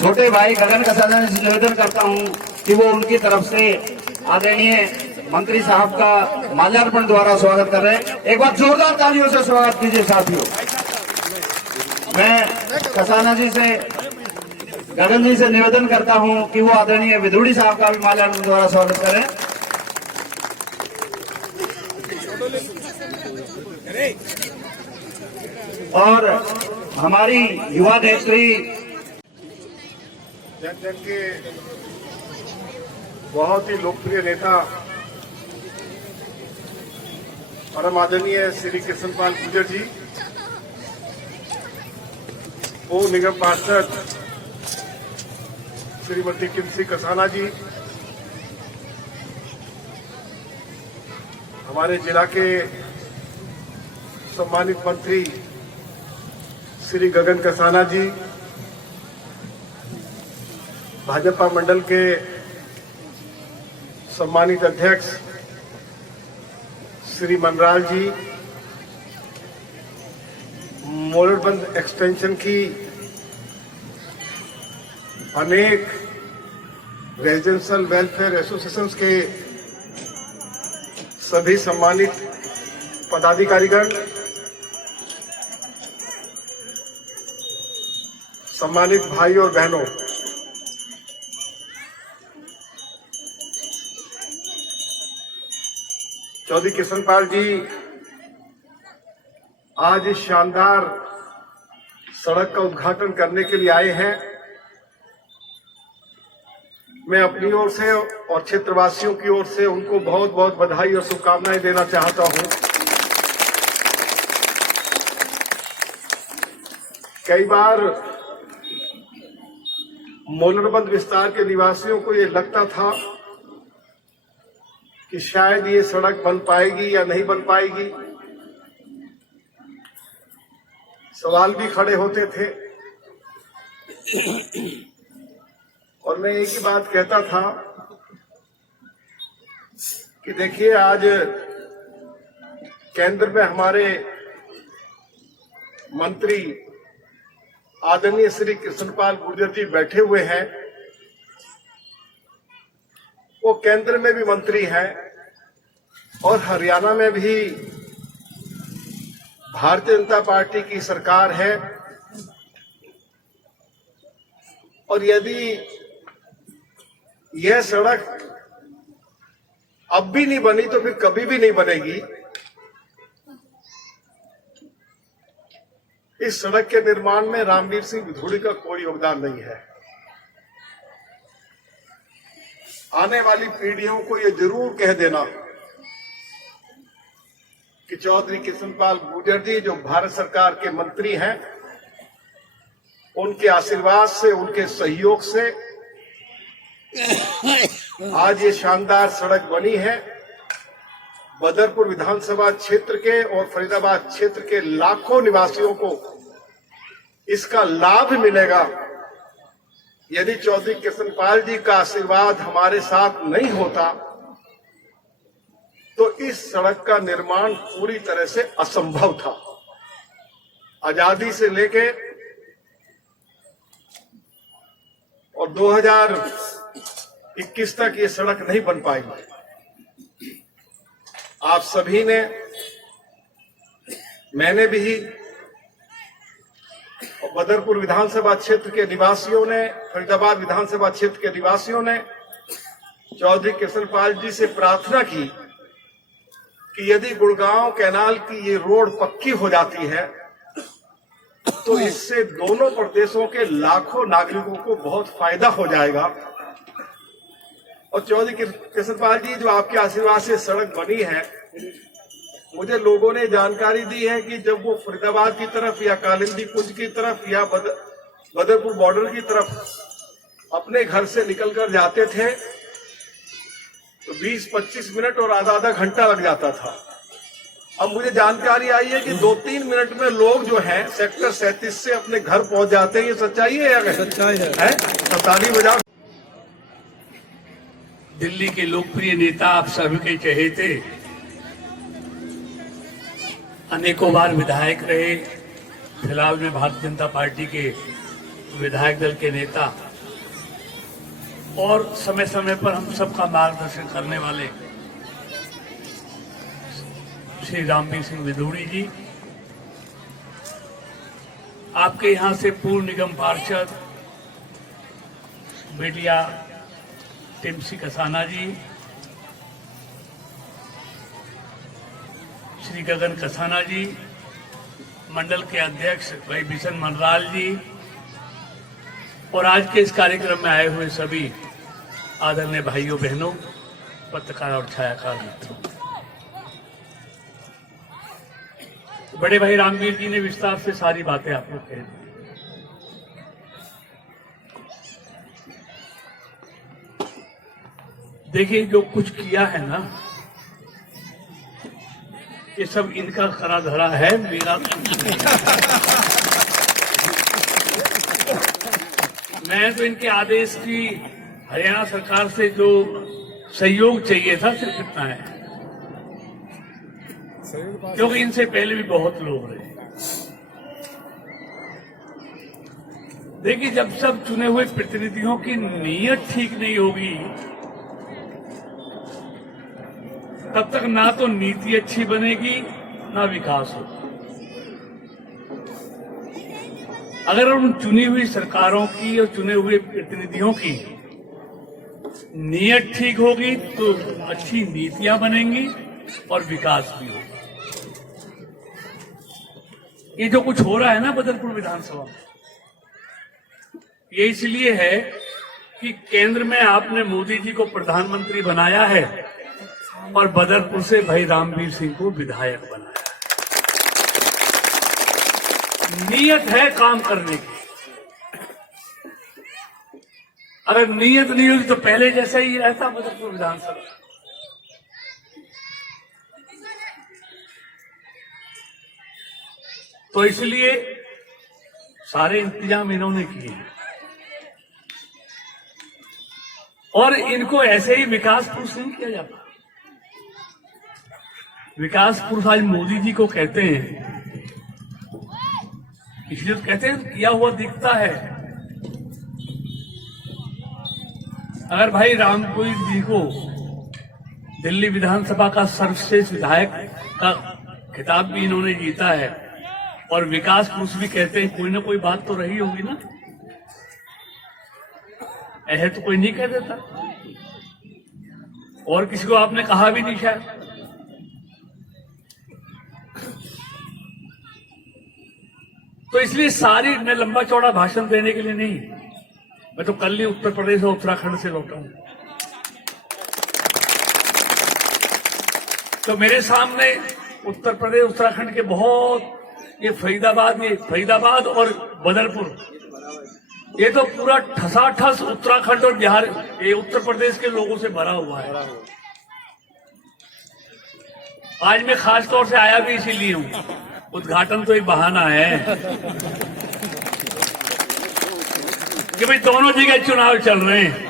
छोटे भाई गगन कसाना से निवेदन करता हूं कि वो उनकी तरफ से आदरणीय मंत्री साहब का माल्यार्पण द्वारा स्वागत कर रहे हैं। एक बार जोरदार तालियों से स्वागत कीजिए साथियों। मैं कसाना जी से, गगन जी से निवेदन करता हूं कि वो आदरणीय विधुड़ी साहब का भी माल्यार्पण द्वारा स्वागत करें। और हमारी युवा नेत्री जन जन के बहुत ही लोकप्रिय नेता परम आदरणीय श्री कृष्णपाल गुर्जर जी, पूर्व निगम पार्षद श्रीमती किमसी कसाना जी, हमारे जिला के सम्मानित मंत्री श्री गगन कसाना जी, भाजपा मंडल के सम्मानित अध्यक्ष श्री मनराल जी, मोरडबंद एक्सटेंशन की अनेक रेजिडेंशियल वेलफेयर एसोसिएशंस के सभी सम्मानित पदाधिकारीगण, सम्मानित भाई और बहनों, चौधरी कृष्णपाल जी आज इस शानदार सड़क का उद्घाटन करने के लिए आए हैं। मैं अपनी ओर से और क्षेत्रवासियों की ओर से उनको बहुत बहुत बधाई और शुभकामनाएं देना चाहता हूं। कई बार मोलरबंद विस्तार के निवासियों को ये लगता था कि शायद ये सड़क बन पाएगी या नहीं बन पाएगी। सवाल भी खड़े होते थे और मैं एक ही बात कहता था कि देखिए, आज केंद्र में हमारे मंत्री आदरणीय श्री कृष्णपाल गुर्जर जी बैठे हुए हैं। वो केंद्र में भी मंत्री हैं और हरियाणा में भी भारतीय जनता पार्टी की सरकार है। और यदि यह सड़क अब भी नहीं बनी तो फिर कभी भी नहीं बनेगी। इस सड़क के निर्माण में रामवीर सिंह विधुड़ी का कोई योगदान नहीं है। आने वाली पीढ़ियों को ये जरूर कह देना कि चौधरी कृष्णपाल गुर्जर जी जो भारत सरकार के मंत्री हैं, उनके आशीर्वाद से, उनके सहयोग से आज ये शानदार सड़क बनी है। बदरपुर विधानसभा क्षेत्र के और फरीदाबाद क्षेत्र के लाखों निवासियों को इसका लाभ मिलेगा। यदि चौधरी कृष्णपाल जी का आशीर्वाद हमारे साथ नहीं होता तो इस सड़क का निर्माण पूरी तरह से असंभव था। आजादी से लेके और 2021 तक ये सड़क नहीं बन पाएगी। आप सभी ने, मैंने भी, और बदरपुर विधानसभा क्षेत्र के निवासियों ने, फरीदाबाद विधानसभा क्षेत्र के निवासियों ने चौधरी कृष्णपाल जी से प्रार्थना की कि यदि गुड़गांव कैनाल की ये रोड पक्की हो जाती है तो इससे दोनों प्रदेशों के लाखों नागरिकों को बहुत फायदा हो जाएगा। और चौधरी कृष्णपाल जी, जो आपके आशीर्वाद से सड़क बनी है, मुझे लोगों ने जानकारी दी है कि जब वो फरीदाबाद की तरफ या कालिंदी कुंज की तरफ या बदरपुर बॉर्डर की तरफ अपने घर से निकलकर जाते थे तो 20-25 मिनट और आधा घंटा लग जाता था। अब मुझे जानकारी आई है कि 2-3 मिनट में लोग जो हैं सेक्टर 37 से अपने घर पहुंच जाते हैं। ये सच्चाई है या सच्चाई है? ताली बजाओ। दिल्ली के लोकप्रिय नेता, आप सभी के चहेते, अनेकों बार विधायक रहे, फिलहाल में भारतीय जनता पार्टी के विधायक दल के नेता और समय समय पर हम सबका मार्गदर्शन करने वाले श्री रामवीर सिंह विदुड़ी जी, आपके यहां से पूर्व निगम पार्षद बेटिया टिमसी कसाना जी, श्री गगन कसाना जी, मंडल के अध्यक्ष भाई बिशन मनराल जी और आज के इस कार्यक्रम में आए हुए सभी आदरणीय भाइयों बहनों, पत्रकार और छायाकार मित्रों। बड़े भाई रामवीर जी ने विस्तार से सारी बातें आपको कह दी। देखिए, जो कुछ किया है ना, ये सब इनका खरा धरा है, मेरा मैं तो इनके आदेश की हरियाणा सरकार से जो सहयोग चाहिए था सिर्फ इतना है, क्योंकि इनसे पहले भी बहुत लोग रहे। देखिए, जब सब चुने हुए प्रतिनिधियों की नीयत ठीक नहीं होगी तब तक ना तो नीति अच्छी बनेगी ना विकास होगा। अगर उन चुनी हुई सरकारों की और चुने हुए प्रतिनिधियों की नीयत ठीक होगी तो अच्छी नीतियां बनेंगी और विकास भी होगा। ये जो कुछ हो रहा है ना बदरपुर विधानसभा में, ये इसलिए है कि केंद्र में आपने मोदी जी को प्रधानमंत्री बनाया है और बदरपुर से भाई रामवीर सिंह को विधायक बनाया। नीयत है काम करने की। अगर नीयत नहीं होगी तो पहले जैसा ही रहता बदरपुर विधानसभा। तो इसलिए सारे इंतजाम इन्होंने किए हैं और इनको ऐसे ही विकास पुरुष नहीं किया जाता। विकास पुरुष आज मोदी जी को कहते हैं, इसलिए तो कहते हैं किया हुआ दिखता है। अगर भाई रामवीर जी को दिल्ली विधानसभा का सर्वश्रेष्ठ विधायक का खिताब भी इन्होंने जीता है और विकास पुरुष भी कहते हैं, कोई ना कोई बात तो रही होगी ना, ऐसे तो कोई नहीं कह देता और किसी को आपने कहा भी नहीं शायद। तो इसलिए सारी, मैं लंबा चौड़ा भाषण देने के लिए नहीं, मैं तो कल ही उत्तर प्रदेश और उत्तराखंड से लौटा हूं। तो मेरे सामने उत्तर प्रदेश उत्तराखंड के बहुत ये फरीदाबाद और बदरपुर, ये तो पूरा ठसाठस उत्तराखंड और बिहार, ये उत्तर प्रदेश के लोगों से भरा हुआ है। आज मैं खास तौर से आया भी इसीलिए हूं, उद्घाटन तो एक बहाना है कि भाई दोनों जगह चुनाव चल रहे हैं।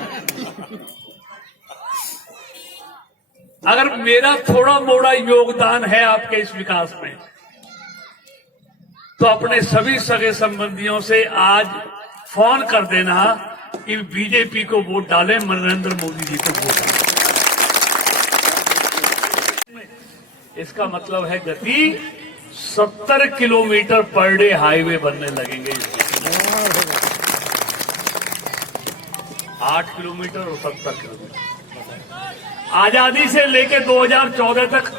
अगर मेरा थोड़ा मोड़ा योगदान है आपके इस विकास में, तो अपने सभी सगे संबंधियों से आज फोन कर देना कि बीजेपी को वोट डालें, नरेंद्र मोदी जी को वोट डालें। इसका मतलब है गति 70 किलोमीटर पर डे हाईवे बनने लगेंगे। 8 किलोमीटर और 70 किलोमीटर। आजादी से लेकर 2014 तक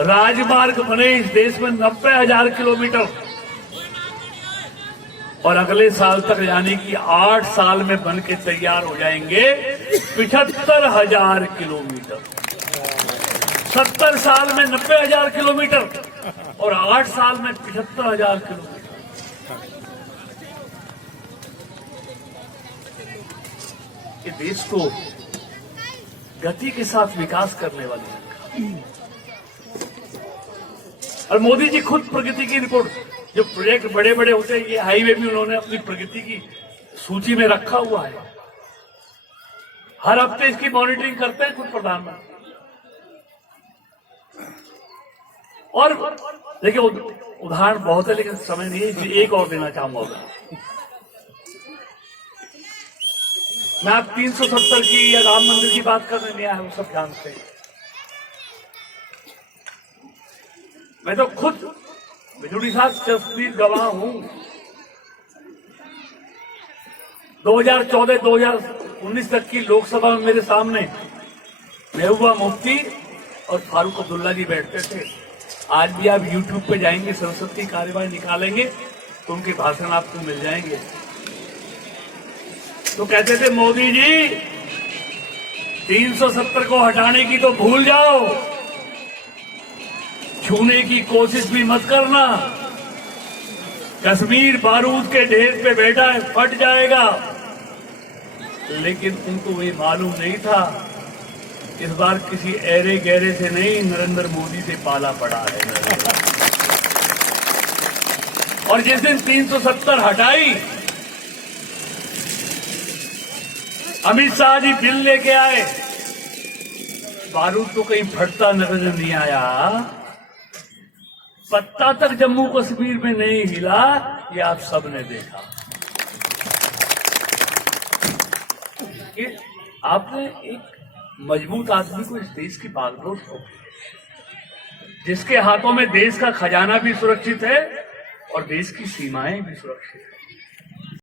राजमार्ग बने इस देश में 90,000 किलोमीटर, और अगले साल तक यानी कि 8 साल में बन के तैयार हो जाएंगे 75,000 किलोमीटर। 70 साल में 90,000 किलोमीटर और 8 साल में 75,000 किलोमीटर। ये देश को गति के साथ विकास करने वाली है। और मोदी जी खुद प्रगति की रिपोर्ट, जो प्रोजेक्ट बड़े बड़े होते हैं, ये हाईवे भी उन्होंने अपनी प्रगति की सूची में रखा हुआ है। हर हफ्ते इसकी मॉनिटरिंग करते हैं खुद प्रधानमंत्री। और देखिए उदाहरण बहुत है, लेकिन समय नहीं है, एक और देना चाहूंगा। मैं आप 370 की या राम मंदिर की बात करने नहीं आया, वो सब जानते हैं। मैं तो खुद बिजुड़ी साहब तस्वीर गवाह हूं। 2014-2019 तक की लोकसभा में मेरे सामने महबूबा मुफ्ती और फारूक अब्दुल्ला जी बैठते थे। आज भी आप YouTube पे जाएंगे, संसद की कार्यवाही निकालेंगे तो उनके भाषण आपको मिल जाएंगे। तो कहते थे मोदी जी 370 को हटाने की तो भूल जाओ, छूने की कोशिश भी मत करना, कश्मीर बारूद के ढेर पे बैठा है, फट जाएगा। लेकिन उनको ये मालूम नहीं था इस बार किसी ऐरे गहरे से नहीं, नरेंद्र मोदी से पाला पड़ा है। और जिस दिन 370 हटाई, अमित शाह जी बिल लेके आए, बारूद तो कहीं फटता नजर नहीं आया, पत्ता तक जम्मू कश्मीर में नहीं हिला, ये आप सबने देखा। कि आपने एक मजबूत आदमी को इस देश की बागडोर सौंपी, जिसके हाथों में देश का खजाना भी सुरक्षित है और देश की सीमाएं भी सुरक्षित है।